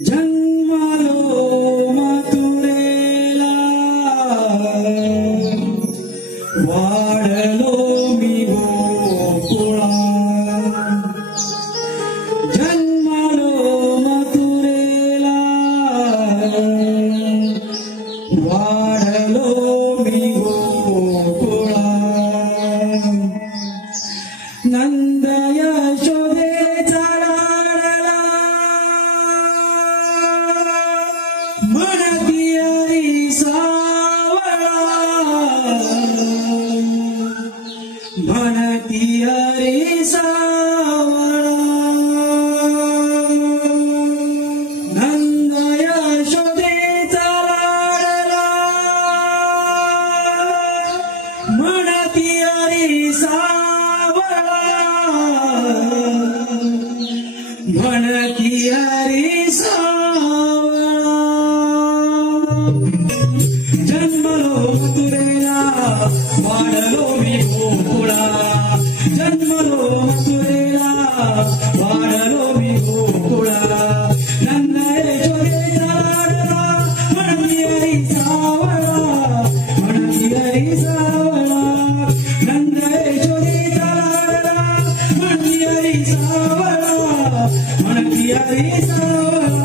जन्मालो मथुरेला वाढलो मी गोकुळा जन्मालो मथुरेला वाढलो मी गोकुळा नंद यशोदेचा लाडला म्हणती हरी सावळा म्हणती हरी सावळा नंद यशोदेचा लाडला म्हणती हरी सावळा म्हणती हरी सावळा जन्मलो मथुरेला वाढलो मी गोकुळा जन्मलो मथुरेला वाढलो मी गोकुळा नंद यशोदेचा लाडला म्हणती हरी सावळा म्हणती हरी सावळा नंद यशोदेचा लाडला म्हणती हरी सावळा म्हणती हरी सावळा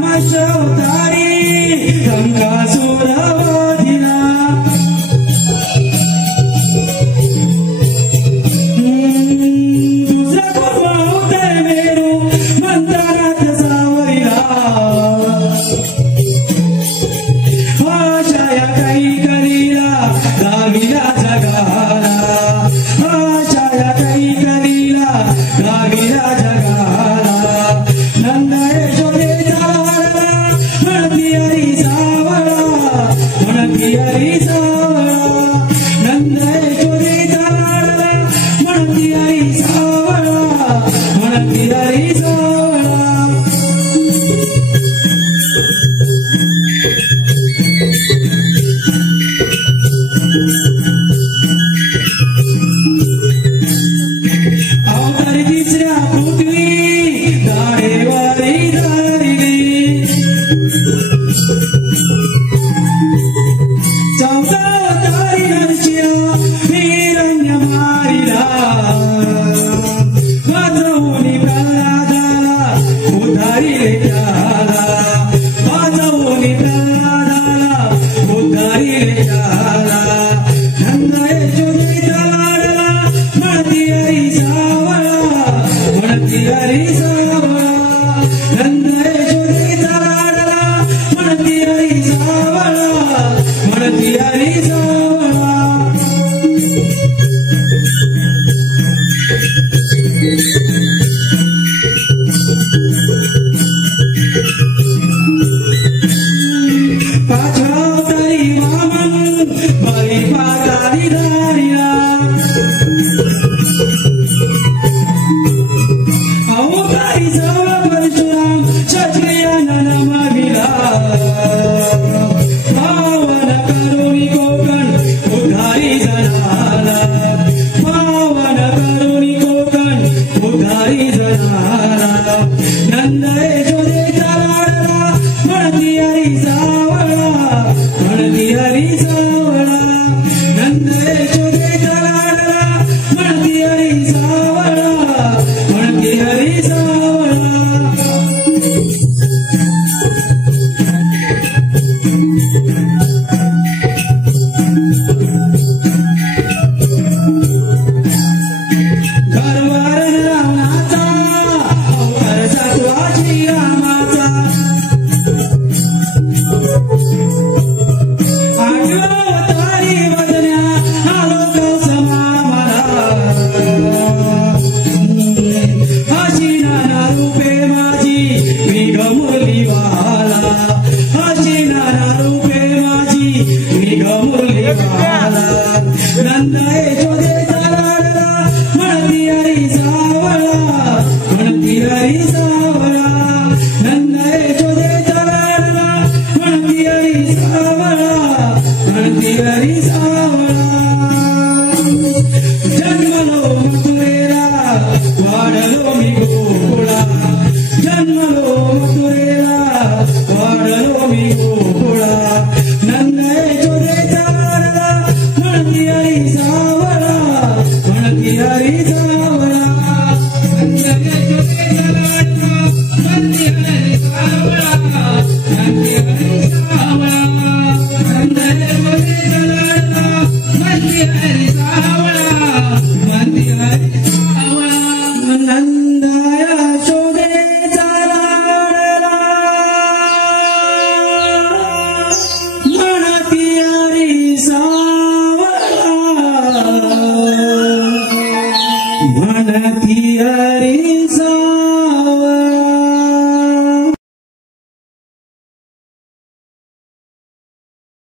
परिणामाशोतारी गंगासुरवादिना दुसरा कुर्मा उतर मेरू मंत्रात सावरिला आशाया काही करीला लागिला जगाला आशाया काही करीला लागिला जगाला नंद यशोदेचा लाडला म्हणती हरी सावळा म्हणती हरी सावळा नंद यशोदेचा लाडला म्हणती हरी सावळा म्हणती हरी सावळा अवतारी तिसऱ्या पृथ्वी दाढेवारी धरली चौथा अवतारी नरसिंह हिरण्य मारिला वाजवून प्रल्हादाला उद्धारिले त्याला वाजवून प्रल्हादाला उद्धारिले त्याला नंद यशोदेचा लाडला म्हणती हरी सावळा म्हणती हरी सावळा नंद यशोदेचा लाडला म्हणती हरी सावळा म्हणती हरी सावळा पाचवा अवतारी वामन बळी पाताळी धारिला अवतारी सवा परशुराम क्षत्रियानं नमविला पावन करुणी कोकण उद्धारी जनाला पावन करुणी कोकण उद्धारी जनाला नंद यशोदेचा लाडला म्हणती हरी सावळा म्हणती हरी सावळा नंद यशोदेचा लाडला म्हणती हरी सावळा म्हणती हरी सावळा घरवारण रावणाचा अवतार सातवा श्रीरामाचा आठवा अवतारी वदन्या आलो कौसमा मला अशी नाना रूपे माझी मी गमुला